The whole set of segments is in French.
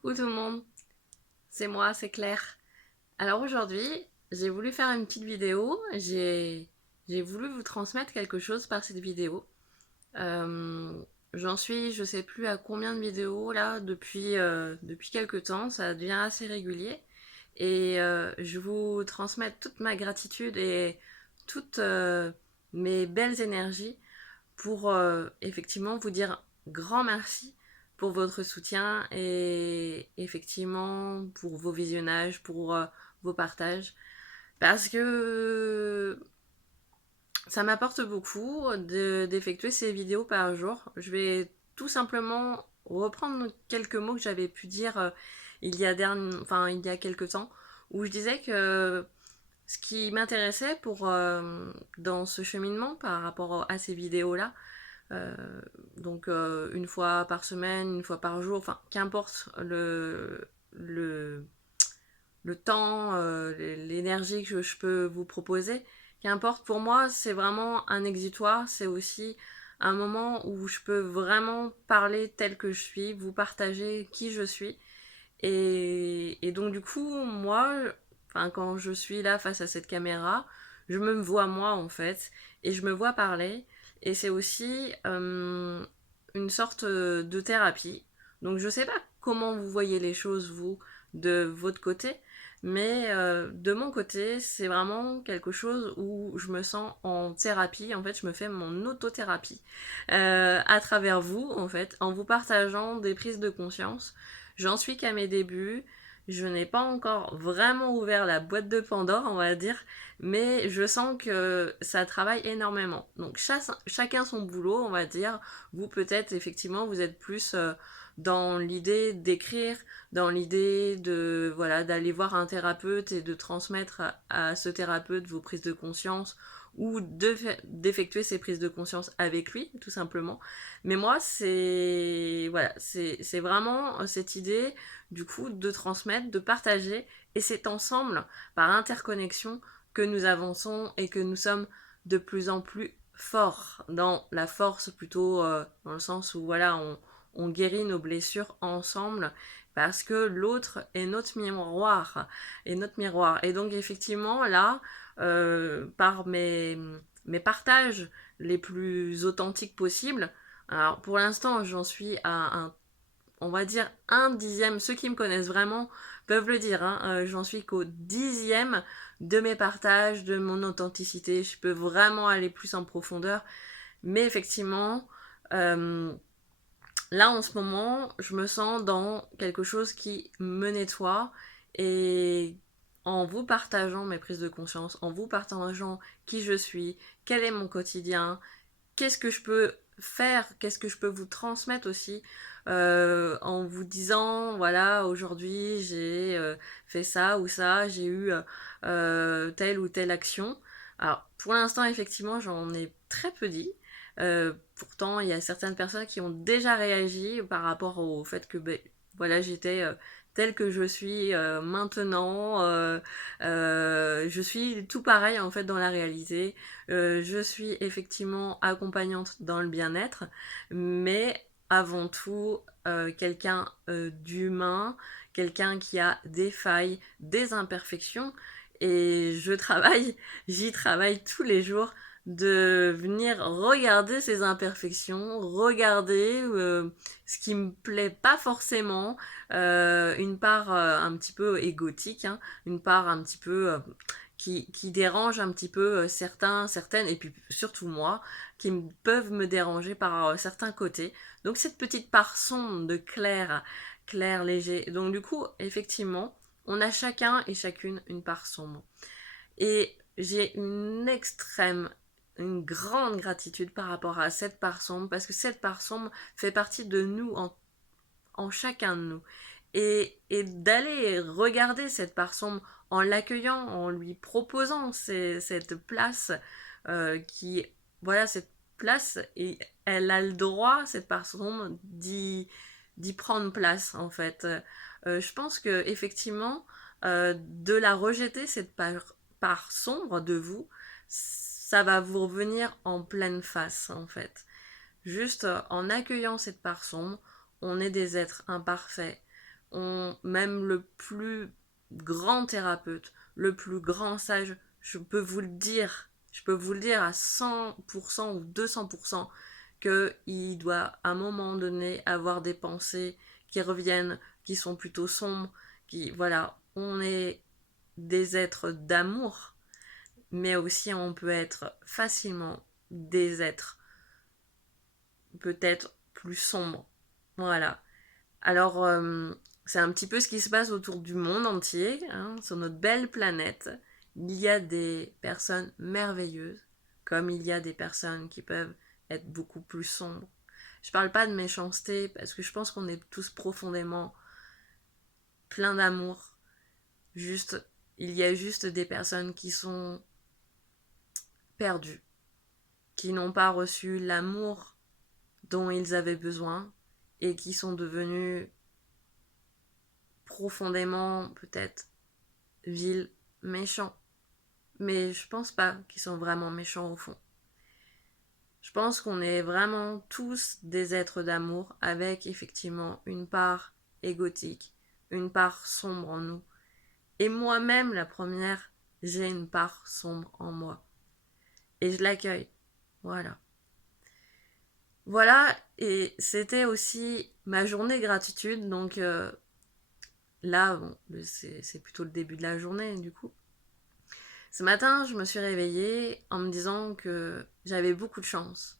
Coucou tout le monde, c'est moi, c'est Claire. Alors aujourd'hui, j'ai voulu faire une petite vidéo, j'ai voulu vous transmettre quelque chose par cette vidéo. Euh, J'en suis, je sais plus à combien de vidéos là, depuis quelques temps, ça devient assez régulier. Et je vous transmets toute ma gratitude et toutes mes belles énergies pour effectivement vous dire grand merci pour votre soutien et effectivement pour vos visionnages, pour vos partages. Parce que ça m'apporte beaucoup d'effectuer ces vidéos par jour. Je vais tout simplement reprendre quelques mots que j'avais pu dire il y a quelques temps, où je disais que ce qui m'intéressait dans ce cheminement par rapport à ces vidéos-là, euh, une fois par semaine, une fois par jour, enfin qu'importe le temps, l'énergie que je peux vous proposer, qu'importe pour moi, c'est vraiment un exutoire, c'est aussi un moment où je peux vraiment parler tel que je suis, vous partager qui je suis. Et donc du coup, moi, quand je suis là face à cette caméra, je me vois moi en fait, et je me vois parler, et c'est aussi une sorte de thérapie. Donc je sais pas comment vous voyez les choses vous de votre côté, mais de mon côté, c'est vraiment quelque chose où je me sens en thérapie. En fait, je me fais mon autothérapie à travers vous, en fait, en vous partageant des prises de conscience. J'en suis qu'à mes débuts. Je n'ai pas encore vraiment ouvert la boîte de Pandore, on va dire, mais je sens que ça travaille énormément. Donc chacun son boulot, on va dire. Vous peut-être effectivement vous êtes plus dans l'idée d'écrire, dans l'idée de voilà d'aller voir un thérapeute et de transmettre à ce thérapeute vos prises de conscience ou d'effectuer ces prises de conscience avec lui, tout simplement. Mais moi, c'est vraiment cette idée du coup de transmettre, de partager, et c'est ensemble, par interconnexion, que nous avançons et que nous sommes de plus en plus forts dans la force plutôt dans le sens où voilà on guérit nos blessures ensemble parce que l'autre est notre miroir. Et donc effectivement là par mes partages les plus authentiques possibles. Alors pour l'instant, j'en suis à on va dire un dixième. Ceux qui me connaissent vraiment peuvent le dire. Hein, j'en suis qu'au dixième de mes partages, de mon authenticité. Je peux vraiment aller plus en profondeur. Mais effectivement, euh, là en ce moment, je me sens dans quelque chose qui me nettoie et en vous partageant mes prises de conscience, en vous partageant qui je suis, quel est mon quotidien, qu'est-ce que je peux faire, qu'est-ce que je peux vous transmettre aussi en vous disant voilà aujourd'hui j'ai fait ça ou ça, j'ai eu telle ou telle action. Alors pour l'instant effectivement j'en ai très peu dit. Pourtant il y a certaines personnes qui ont déjà réagi par rapport au fait que ben, voilà j'étais telle que je suis maintenant. Je suis tout pareil en fait dans la réalité. Je suis effectivement accompagnante dans le bien-être, mais avant tout quelqu'un d'humain, quelqu'un qui a des failles, des imperfections, et j'y travaille tous les jours de venir regarder ces imperfections, regarder ce qui me plaît pas forcément, une part un petit peu égotique, hein, une part un petit peu qui dérange un petit peu certaines, et puis surtout moi, peuvent me déranger par certains côtés. Donc cette petite part sombre de clair léger. Donc du coup, effectivement, on a chacun et chacune une part sombre. Et j'ai une grande gratitude par rapport à cette part sombre, parce que cette part sombre fait partie de nous en chacun de nous. Et d'aller regarder cette part sombre en l'accueillant, en lui proposant cette place qui, voilà, cette place, et elle a le droit, cette part sombre, d'y prendre place, en fait. Je pense que, effectivement, de la rejeter, cette part sombre de vous, ça va vous revenir en pleine face, en fait. Juste en accueillant cette part sombre, on est des êtres imparfaits. Même le plus grand thérapeute, le plus grand sage, je peux vous le dire à 100% ou 200% qu'il doit à un moment donné avoir des pensées qui reviennent, qui sont plutôt sombres, voilà, on est des êtres d'amour, mais aussi on peut être facilement des êtres peut-être plus sombres. Voilà. Alors, c'est un petit peu ce qui se passe autour du monde entier, hein, sur notre belle planète. Il y a des personnes merveilleuses, comme il y a des personnes qui peuvent être beaucoup plus sombres. Je parle pas de méchanceté, parce que je pense qu'on est tous profondément pleins d'amour. Juste, il y a juste des personnes qui sont perdues, qui n'ont pas reçu l'amour dont ils avaient besoin et qui sont devenus profondément peut-être vils, méchants. Mais je pense pas qu'ils sont vraiment méchants au fond. Je pense qu'on est vraiment tous des êtres d'amour avec effectivement une part égotique, une part sombre en nous. Et moi-même, la première, j'ai une part sombre en moi. Et je l'accueille. Voilà. Voilà, et c'était aussi ma journée gratitude, donc là, bon, c'est plutôt le début de la journée, du coup. Ce matin, je me suis réveillée en me disant que j'avais beaucoup de chance.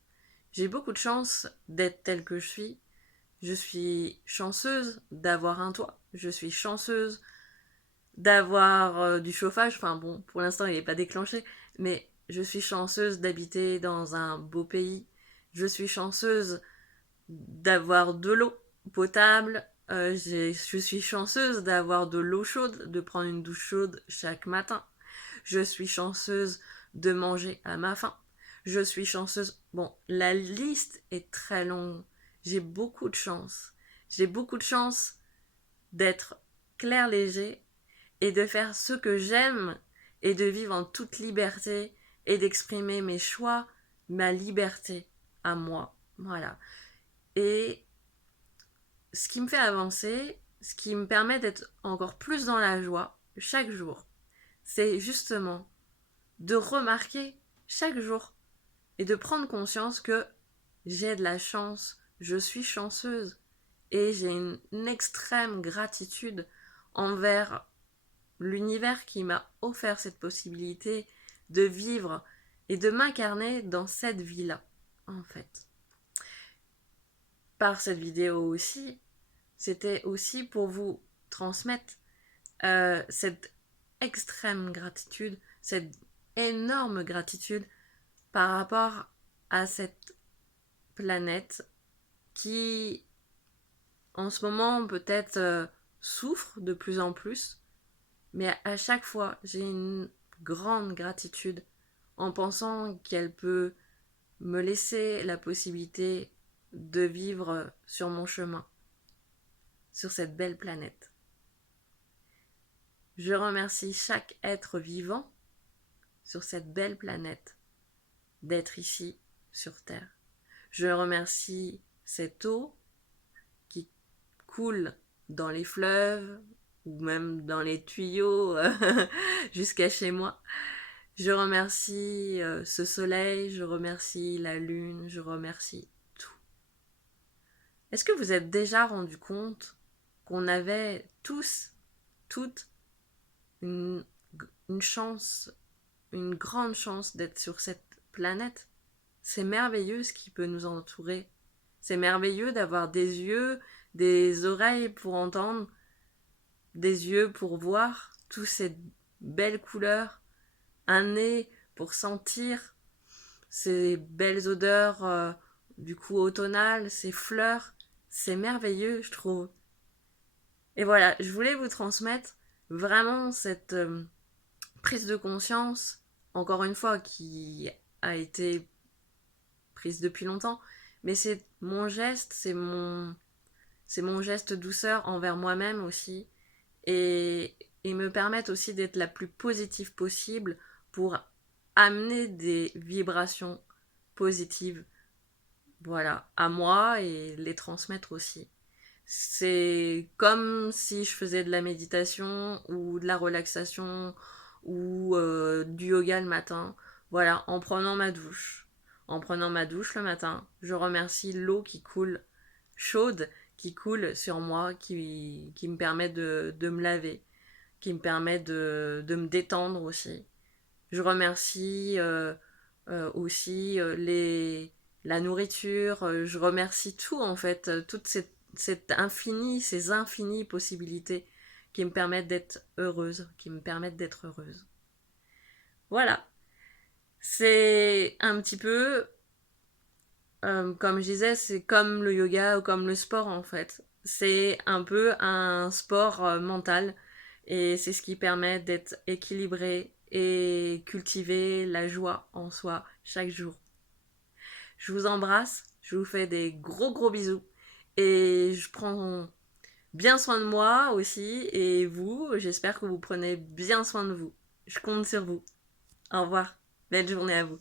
J'ai beaucoup de chance d'être telle que je suis. Je suis chanceuse d'avoir un toit. Je suis chanceuse d'avoir du chauffage. Enfin bon, pour l'instant, il n'est pas déclenché. Mais je suis chanceuse d'habiter dans un beau pays. Je suis chanceuse d'avoir de l'eau potable. Je suis chanceuse d'avoir de l'eau chaude, de prendre une douche chaude chaque matin. Je suis chanceuse de manger à ma faim. Je suis chanceuse. Bon, la liste est très longue. J'ai beaucoup de chance. J'ai beaucoup de chance d'être clair léger et de faire ce que j'aime et de vivre en toute liberté et d'exprimer mes choix, ma liberté à moi. Voilà. Et ce qui me fait avancer, ce qui me permet d'être encore plus dans la joie chaque jour, c'est justement de remarquer chaque jour et de prendre conscience que j'ai de la chance, je suis chanceuse et j'ai une extrême gratitude envers l'univers qui m'a offert cette possibilité de vivre et de m'incarner dans cette vie-là, en fait. Par cette vidéo aussi, c'était aussi pour vous transmettre cette extrême gratitude, cette énorme gratitude par rapport à cette planète qui, en ce moment, peut-être souffre de plus en plus, mais à chaque fois, j'ai une grande gratitude en pensant qu'elle peut me laisser la possibilité de vivre sur mon chemin, sur cette belle planète. Je remercie chaque être vivant sur cette belle planète d'être ici sur Terre. Je remercie cette eau qui coule dans les fleuves ou même dans les tuyaux jusqu'à chez moi. Je remercie ce soleil, je remercie la lune, je remercie tout. Est-ce que vous êtes déjà rendu compte qu'on avait tous, toutes, une, une chance, une grande chance d'être sur cette planète? C'est merveilleux ce qui peut nous entourer. C'est merveilleux d'avoir des yeux, des oreilles pour entendre, des yeux pour voir toutes ces belles couleurs, un nez pour sentir ces belles odeurs du coup automnales, ces fleurs. C'est merveilleux, je trouve. Et voilà, je voulais vous transmettre vraiment cette prise de conscience, encore une fois, qui a été prise depuis longtemps, mais c'est mon geste, c'est mon geste douceur envers moi-même aussi, et me permettre aussi d'être la plus positive possible pour amener des vibrations positives, voilà, à moi et les transmettre aussi. C'est comme si je faisais de la méditation ou de la relaxation ou du yoga le matin. Voilà, en prenant ma douche. En prenant ma douche le matin, je remercie l'eau qui coule chaude, qui coule sur moi, qui me permet de me laver, qui me permet de me détendre aussi. Je remercie aussi la nourriture, je remercie tout en fait, ces infinies possibilités qui me permettent d'être heureuse, qui me permettent d'être heureuse. Voilà, c'est un petit peu, comme je disais, c'est comme le yoga ou comme le sport en fait. C'est un peu un sport mental et c'est ce qui permet d'être équilibré et cultiver la joie en soi chaque jour. Je vous embrasse, je vous fais des gros gros bisous et je prends bien soin de moi aussi et vous, j'espère que vous prenez bien soin de vous. Je compte sur vous. Au revoir, belle journée à vous.